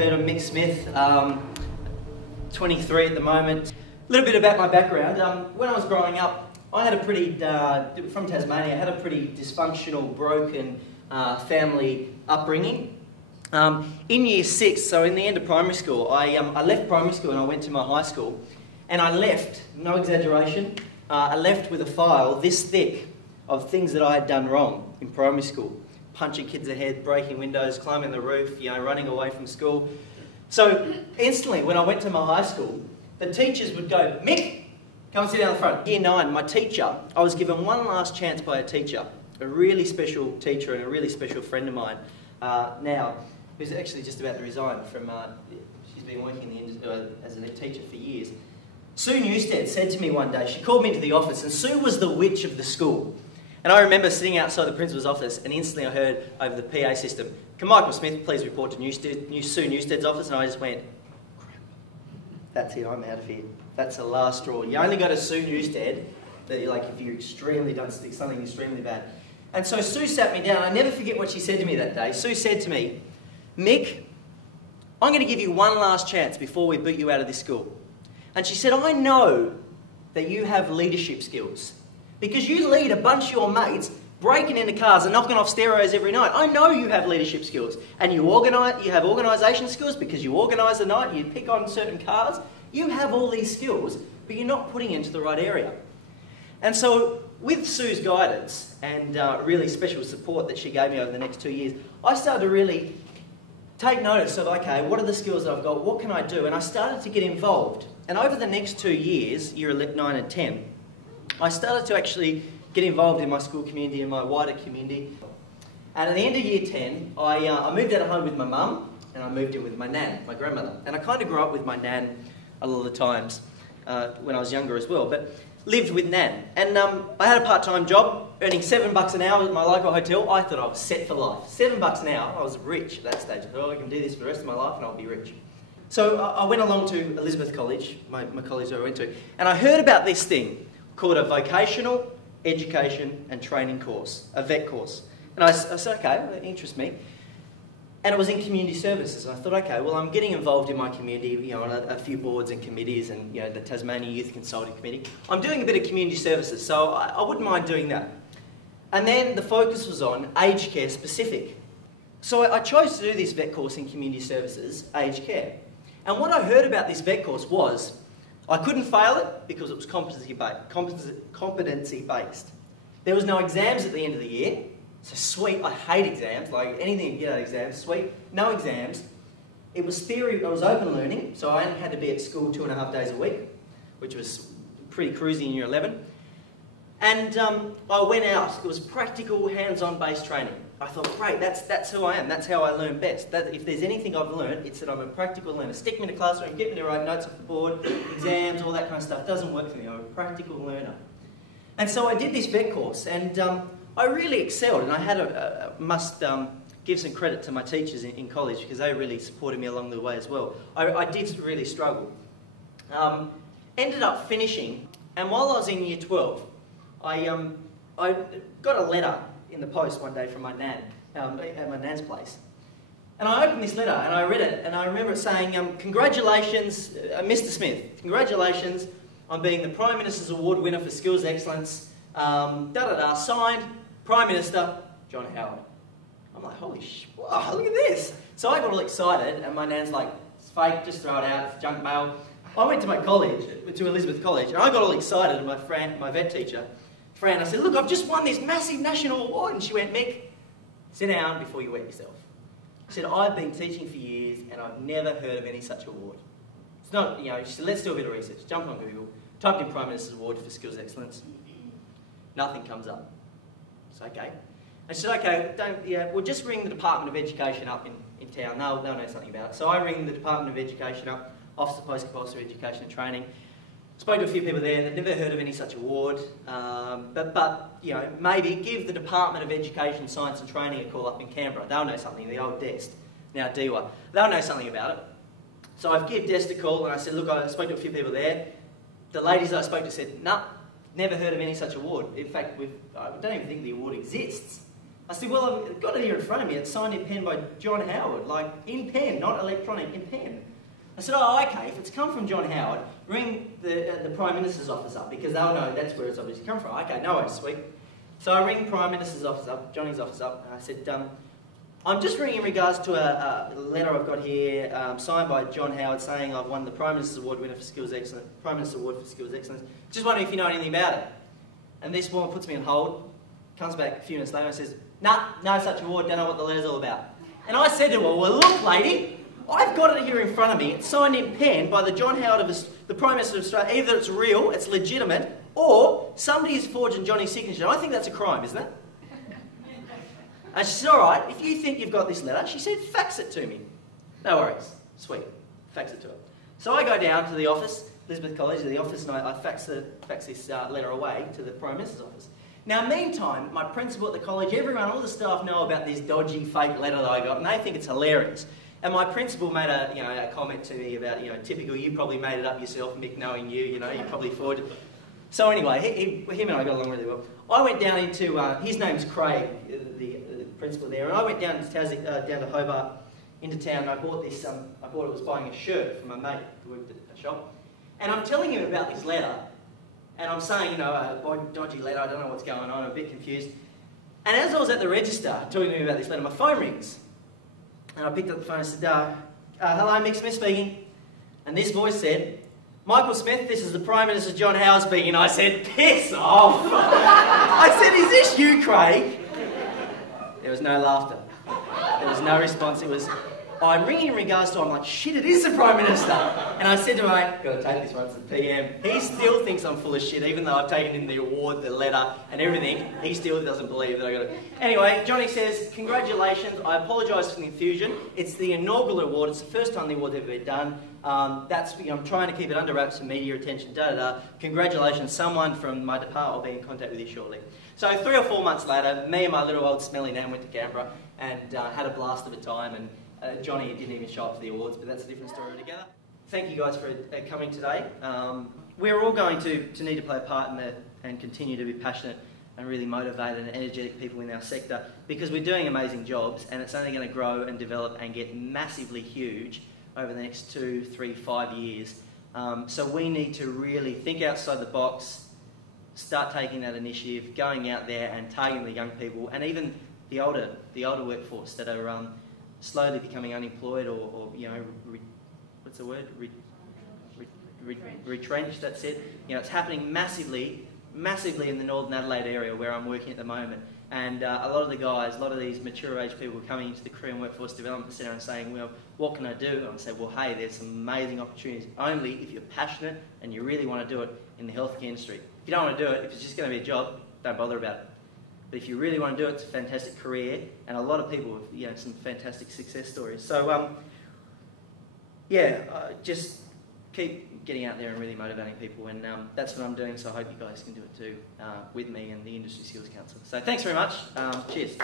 heard of Mick Smith, 23 at the moment. A little bit about my background. When I was growing up, I had a pretty, from Tasmania, I had a pretty dysfunctional, broken family upbringing. In year 6, so in the end of primary school, I left primary school and I went to my high school. And I left, no exaggeration, I left with a file this thick of things that I had done wrong in primary school. Punching kids ahead, breaking windows, climbing the roof, running away from school. So instantly, when I went to my high school, the teachers would go, "Mick, come and sit down the front." Year 9, my teacher, I was given one last chance by a teacher, a really special teacher and a really special friend of mine now, who's actually just about to resign from, she's been working as a teacher for years. Sue Newstead said to me one day, she called me into the office, and Sue was the witch of the school. And I remember sitting outside the principal's office, and instantly I heard over the PA system, "Can Michael Smith please report to Sue Newstead's office?" And I just went, "Crap, that's it, I'm out of here. That's the last straw." You only go to Sue Newstead, if you're extremely done something extremely bad. And so Sue sat me down. I never forget what she said to me that day. Sue said to me, "Mick, I'm going to give you one last chance before we boot you out of this school." And she said, "I know that you have leadership skills because you lead a bunch of your mates breaking into cars and knocking off stereos every night. I know you have leadership skills, and you have organisation skills because you organise the night, you pick on certain cars. You have all these skills, but you're not putting it into the right area." And so with Sue's guidance and really special support that she gave me over the next 2 years, I started to really take notice of, okay, what are the skills that I've got, what can I do? And I started to get involved. And over the next 2 years, year 9 and 10, I started to actually get involved in my school community and my wider community. And at the end of year 10, I moved out of home with my mum, and I moved in with my nan, my grandmother. And I kind of grew up with my nan a lot of the times when I was younger as well, but lived with nan. And I had a part-time job, earning $7 an hour at my local hotel. I thought I was set for life. $7 an hour, I was rich at that stage. I thought, I can do this for the rest of my life and I'll be rich. So I went along to Elizabeth College, my college that I went to, and I heard about this thing called a Vocational Education and Training course, a VET course. And I said, okay, that interests me. And it was in community services. And I thought, okay, well, I'm getting involved in my community, on a few boards and committees and, the Tasmania Youth Consulting Committee. I'm doing a bit of community services, so I wouldn't mind doing that. And then the focus was on aged care specific. So I chose to do this VET course in community services, aged care. And what I heard about this VET course was I couldn't fail it because it was competency-based. There was no exams at the end of the year. So sweet, I hate exams, like anything you get out of exams, sweet. No exams. It was theory, it was open learning, so I only had to be at school 2.5 days a week, which was pretty cruisy in year 11. And I went out, it was practical, hands-on based training. I thought, great, that's who I am, that's how I learn best. If there's anything I've learned, it's that I'm a practical learner. Stick me in a classroom, get me to write notes off the board, exams, all that kind of stuff, doesn't work for me. I'm a practical learner. And so I did this VET course, and I really excelled, and I had must give some credit to my teachers in college because they really supported me along the way as well. I did really struggle. Ended up finishing, and while I was in year 12, I got a letter in the post one day from my nan, at my nan's place. And I opened this letter and I read it, and I remember it saying, "Congratulations, Mr. Smith, congratulations on being the Prime Minister's Award winner for Skills Excellence, signed, Prime Minister John Howard." I'm like, holy sh! Wow, look at this! So I got all excited, and my nan's like, "It's fake, just throw it out, it's junk mail." I went to my college, to Elizabeth College, and I got all excited, and my vet teacher, Fran, I said, "Look, I've just won this massive national award." And she went, "Mick, sit down before you wet yourself." She said, "I've been teaching for years, and I've never heard of any such award. It's not, she said, let's do a bit of research. Jumped on Google, typed in Prime Minister's Award for Skills Excellence. Nothing comes up." It's okay. And she said, "Okay, we'll just ring the Department of Education up in town. They'll know something about it." So I ring the Department of Education up, Office of Post-Compulsory Education and Training. Spoke to a few people there. They'd never heard of any such award. But maybe give the Department of Education, Science and Training a call up in Canberra. They'll know something. The old DEST, now DEWA. They'll know something about it. So I give DEST a call, and I said, "Look, I spoke to a few people there. The ladies that I spoke to said, nah, never heard of any such award. In fact, I don't even think the award exists." I said, well, I've got it here in front of me. It's signed in pen by John Howard, like in pen, not electronic, in pen. I said, oh, okay, if it's come from John Howard, ring the Prime Minister's office up, because they'll know that's where it's obviously come from. Okay, no worries, sweet. So I ring Prime Minister's office up, Johnny's office up, and I said, I'm just ringing in regards to a letter I've got here, signed by John Howard, saying I've won the Prime Minister's Award winner for Skills Excellence, Prime Minister's Award for Skills Excellence. Just wondering if you know anything about it. And this woman puts me on hold, comes back a few minutes later and says, nah, no such award, don't know what the letter's all about. And I said to her, well, look, lady, I've got it here in front of me. It's signed in pen by the John Howard of the Prime Minister of Australia. Either it's real, it's legitimate, or somebody is forging Johnny's signature. I think that's a crime, isn't it? And she said, all right, if you think you've got this letter, she said, fax it to me. No worries. Sweet. Fax it to her. So I go down to the office, Elizabeth College, to the office, and I fax this letter away to the Prime Minister's office. Now, meantime, my principal at the college, everyone, all the staff know about this dodgy fake letter that I got, and they think it's hilarious. And my principal made a comment to me about, typical, you probably made it up yourself, Mick, knowing you, you probably forged it. So anyway, him and I got along really well. I went down into, his name's Craig, the principal there, and I went down to Hobart, into town, and I bought this, I was buying a shirt from a mate who worked at a shop. And I'm telling him about this letter, and I'm saying, a dodgy letter, I don't know what's going on, I'm a bit confused. And as I was at the register talking to him about this letter, my phone rings. And I picked up the phone and said, hello, Mick Smith speaking. And this voice said, Michael Smith, this is the Prime Minister John Howard speaking. I said, piss off. I said, is this you, Craig? There was no laughter. There was no response. It was, I'm ringing in regards to, I'm like, shit, it is the Prime Minister. And I said to him, mate, got to take this one to the PM. He still thinks I'm full of shit, even though I've taken him the award, the letter, and everything. He still doesn't believe that I got it. Anyway, Johnny says, congratulations. I apologise for the confusion. It's the inaugural award. It's the first time the award's ever been done. I'm trying to keep it under wraps for media attention, Congratulations, someone from my department will be in contact with you shortly. So 3 or 4 months later, me and my little old smelly nan went to Canberra and had a blast of a time, and Johnny didn't even show up for the awards, but that's a different story altogether. Thank you guys for coming today. We're all going to need to play a part in that and continue to be passionate and really motivated and energetic people in our sector, because we're doing amazing jobs and it's only going to grow and develop and get massively huge over the next 2, 3, 5 years. So we need to really think outside the box, start taking that initiative, going out there and targeting the young people and even the older workforce that are slowly becoming unemployed or what's the word? Retrenched, that's it. It's happening massively in the Northern Adelaide area where I'm working at the moment. And a lot of the guys, a lot of these mature age people are coming into the Career and Workforce Development Centre and saying, well, what can I do? And I say, well, hey, there's some amazing opportunities, only if you're passionate and you really want to do it in the healthcare industry. If you don't want to do it, if it's just going to be a job, don't bother about it. But if you really want to do it, it's a fantastic career, and a lot of people have some fantastic success stories. So, just keep getting out there and really motivating people, and that's what I'm doing, so I hope you guys can do it too with me and the Industry Skills Council. So thanks very much. Cheers.